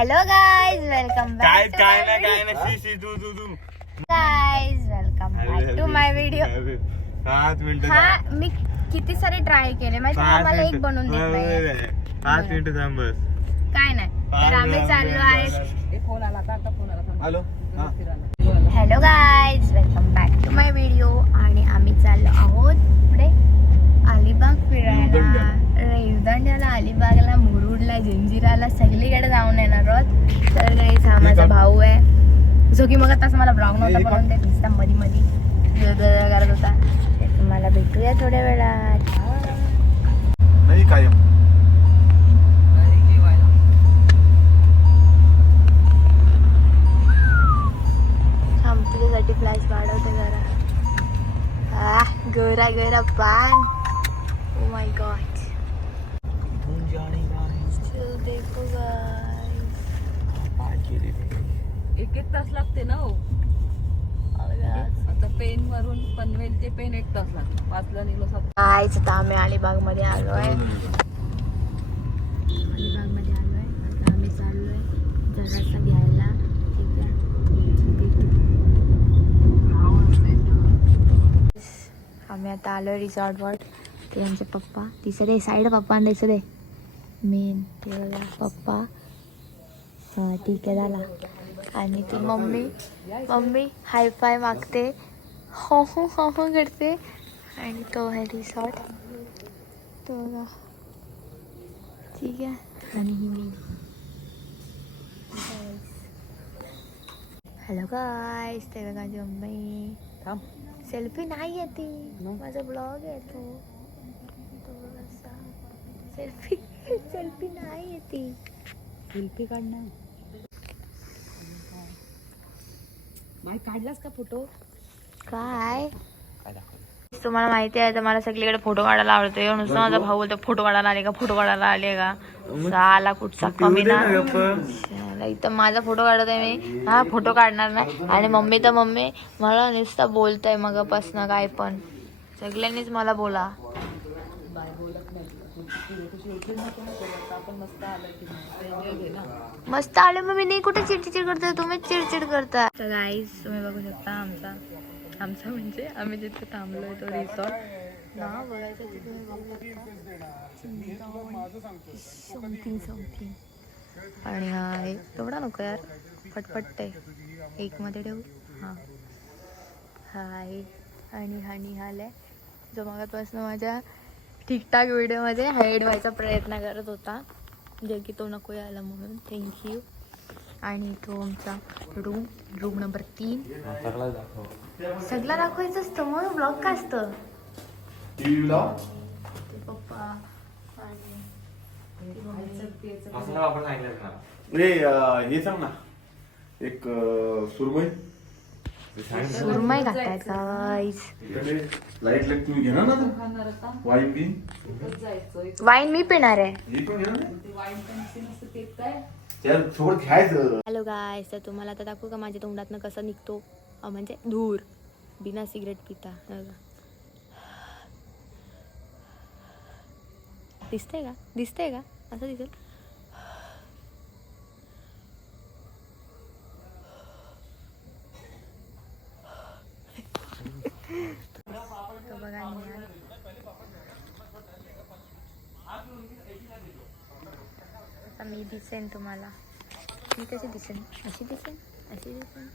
Hello guys, welcome back काय नाही तू guys, welcome back to my video. 5 मिनिटं हा, मी किती सारे ट्राय केले माहिती आहे, मला एक बनवून देत नाही. 5 मिनिटं थांब बस. काय नाही, तर आम्ही चाललो आहे. Hello hello guys, welcome back to my video. आणि आम्ही चाललो आहोत पुढे अलिबाग फिरायला, रेवदंड्याला, अलिबागला, मुरुडला, जंजिराला, सगळीकडे जाऊन येणार आहोत. तर गाईज, हा माझा भाऊ आहे जो की मग तसं मला ब्लॉग नव्हता बनवून देत, नुसता मध्ये मध्ये करत होता. ते तुम्हाला भेटूया थोड्या वेळात. नाही कायम तुझ्यासाठी फ्लॅश वाढवते जरा. गोरा गोरा पान. Oh my God. देखो गाइस, एक तास लागते ना हो. आता पेन वरून पनवेल ते पेन 1 तास लागतो. 5ला निघलो 7. गाइस, आता आम्ही अलिबाग मध्ये आलोय. अलिबाग मध्ये आलोय. आता आम्ही चाललोय जरासं घ्यायला. ठीक आहे, आम्ही आता आलोय रिसॉर्टवर. ते आमचे पप्पा तिसरे साईड पप्पा दिसले मेन. ते बघा पप्पा. हा ठीक आहे, झाला. आणि ती मम्मी हायफाय मागते, हो हो हो हो करते. आणि तो आहे रिसॉर्ट, तो बघा. ठीक आहे. आणि ही मी. हॅलो गाईस, ते बघा मम्मी. सेल्फी नाही येते, माझा ब्लॉग येतो. सेल्फी नाही येते. सेल्फी काढणार. बाई, काढलास का फोटो? काय तुम्हाला माहिती आहे, तर मला सगळीकडे फोटो काढायला आवडतो. नुसतं माझा भाऊ बोलतो फोटो काढायला आले का साला कुठचा कमी ना. इथं माझा फोटो काढत आहे मी. हा, फोटो काढणार नाही. आणि मम्मी मला नुसतं बोलतंय मगापासून काय पण. सगळ्यांनीच मला बोला. मस्त आले मग मी नाही कुठे चिडचिड करतोय, तुम्हीच चिडचिड करता. तर गाईस, तुम्ही बघू शकता आमचा म्हणजे आम्ही जिथे थांबलोय तो रिसॉर्ट ना बघायचं. तुम्ही बघू शकता आणि हा आहे तेवढा नको यार, फटफटते. 1 मध्ये ठेवू. हा आहे. आणि हा निहाल आहे, जो मगापासून माझ्या ठीकठाक व्हिडिओमध्ये हाईड व्हायचा प्रयत्न करत होता, जे की तो नको यायला म्हणून. थँक्यू. आणि तो आमचा रूम नंबर 3. सगळं दाखवायचं असतं मग ब्लॉग का असतं. ते पप्पा आणि हे सांग ना, एक सुरमई घाटायचा. लाईट तुम्ही घेणार ना वाईन मी पिणार आहे. सोबत खायचं. हॅलो गाईस, तर तुम्हाला आता दाखवू का माझ्या तोंडातनं कसं निघतो म्हणजे धूर बिना सिगरेट पिता. दिसतंय का असं दिसेल. तो बघा निहाल. आता मी दिसेन तुम्हाला. मी कशी दिसेन? अशी दिसेन, अशी दिसेन,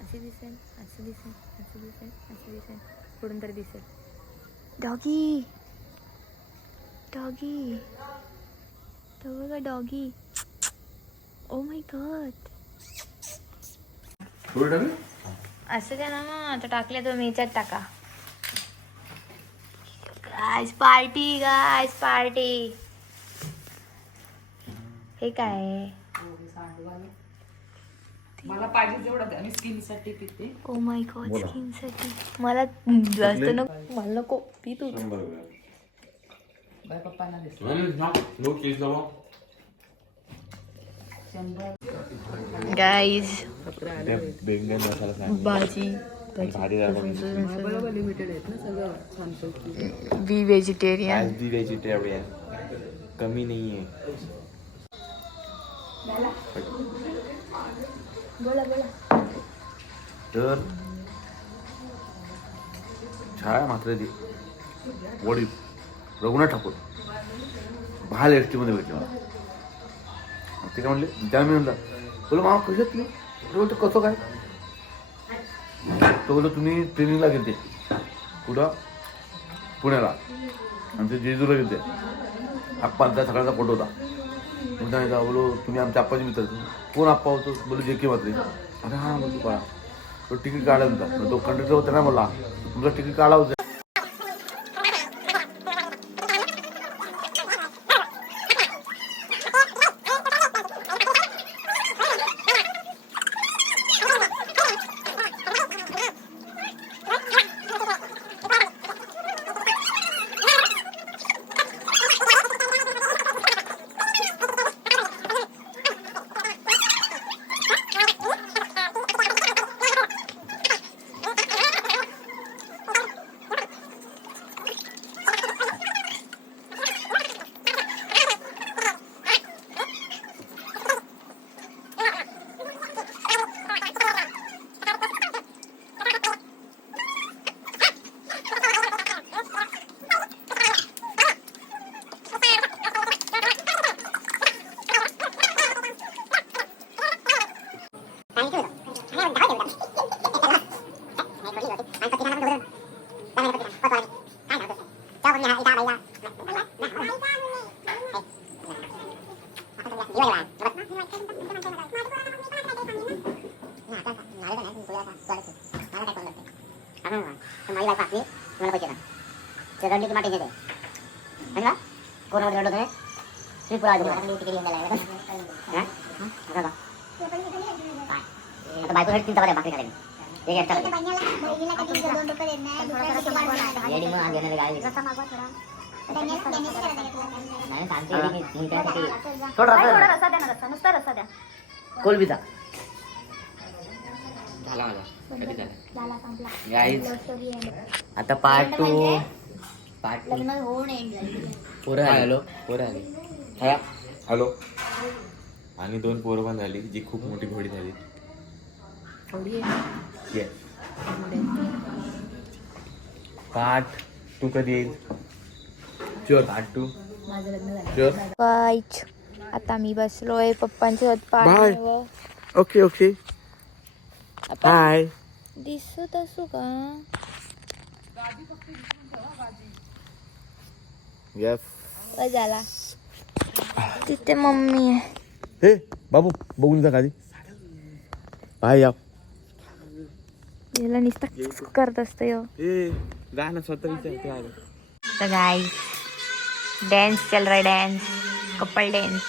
अशी दिसेन, अशी दिसेन, अशी दिसेन, अशी दिसेन, कुठून तरी दिसेल. डॉगी तो बघा डॉगी. Oh my God. असं द्या ना मग. आता टाकले तर मीच्यात टाका. Guys party. हे काय मला पाहिजे जेवढं द्या, मी स्किन साठी पिते. ओ माय गॉड, स्किन साठी. मला जास्त नको, मला नको. पी तू. बाय पप्पांना दे. गाईज, भाजी लिमिटेड आहेत ना सगळं छान. बी व्हेजिटेरियन कमी नाहीये. बोला बोला. तर छाया मात्र ती वडील रघुनाथ ठाकूर बाहेर एस टीमध्ये भेटले मला. ते काय म्हणले त्या मी म्हणला बोला मामा कशात नाही बोलतो कसं काय तो बोलतो तुम्ही ट्रेनिंगला गेलते कुठं पुण्याला आणि ते जेजूला गेलते आप्पांचा सकाळचा फोटो होता. मग त्याने बोलो तुम्ही आमच्या आप्पाचे मित्र कोण आप्पा होतो बोलू जे के मात्रे. अरे हां बोलतो कळा तो तिकीट काढायला होता तो कंडक्टर होता ना मला तुमचं तिकीट काढा होतं. कोलबीचा झाला माझा गाईज आता पार्ट 2 पोरं हॅलो पोरं आली हॅलो आणि 2 पोरं पण झाली जी खूप मोठी घोडी झाली. येस पार्ट 2 कधी येईल? Sure part 2 sure. वाईच आता मी बसलोय पप्पांच्या बाय. Okay okay hi. दिसत असू का? यस झाला तिथे मम्मी आहे. हे बाबू बघून जा खाली बाय या. याला नुसतं करत असतं यो. ए गाणं स्वतः विचार. तो गाइस डांस चल रहा है, डांस कपल डांस.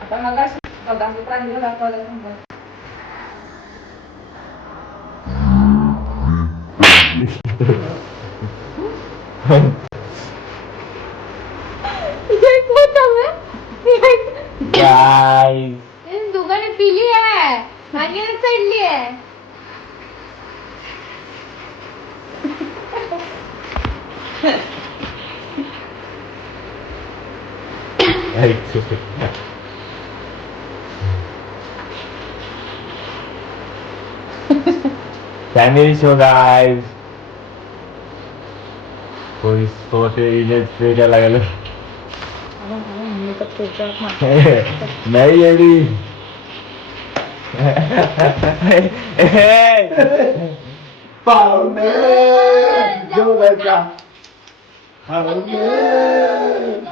आता मला बघा प्राणीला दाखवायला सांगा. दोघांनी पिली आहे मागे चढली आहे. Family show guys. कोई सोते इमेज पे क्या लगा लो. नहीं अभी पाउने जो लड़का पाउने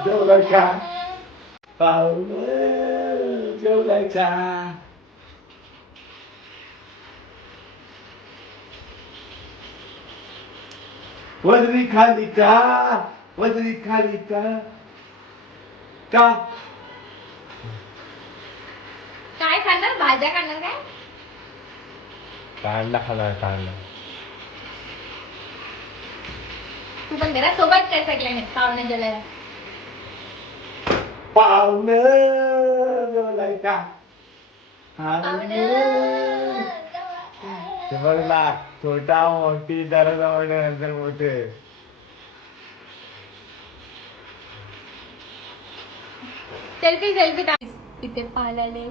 जो लड़का पाउने जो लड़का. वजनी खाली का का काय खाणार? भाज्या खाणार काय? कांदा खाणार कांदा. तू पण घरात सोबत काय सगळ्यांनी पाहुणे गेल्या. पाहुणे जो लड़का ते बघ ना छोटा मोठी जरा नंतर मोठे. सेल्फी सेल्फी इथे पालाले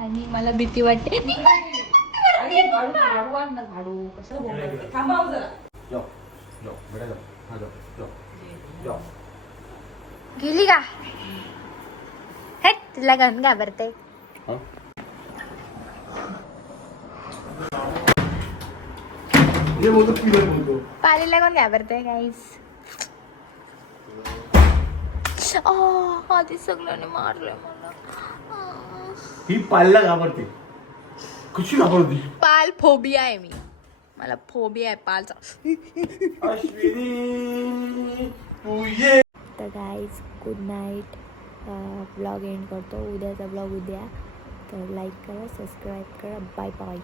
आणि मला भीती वाटते. झाडू आण ना, झाडू कसं बोलते. थांबा हो जरा. जाओ जाओ बेटा जाओ हाँ जाओ जाओ जाओ. गेली का हेट तुला घेऊन घाबरते. हाँ? ये बोलतो पिलर बोलतो. पालीला कोण घाबरते गाईस. आधी सगळ्यांनी मारलं मला. ही पालला घाबरते. कशी घाबरते? पाल फोबिया आहे मी. मला फोबिया आहे पालचा. अश्विनी तू ये. तर guys good night. Blog end करतो. उद्याचा ब्लॉग उद्या. तर लाईक करा सबस्क्राईब करा. Bye bye.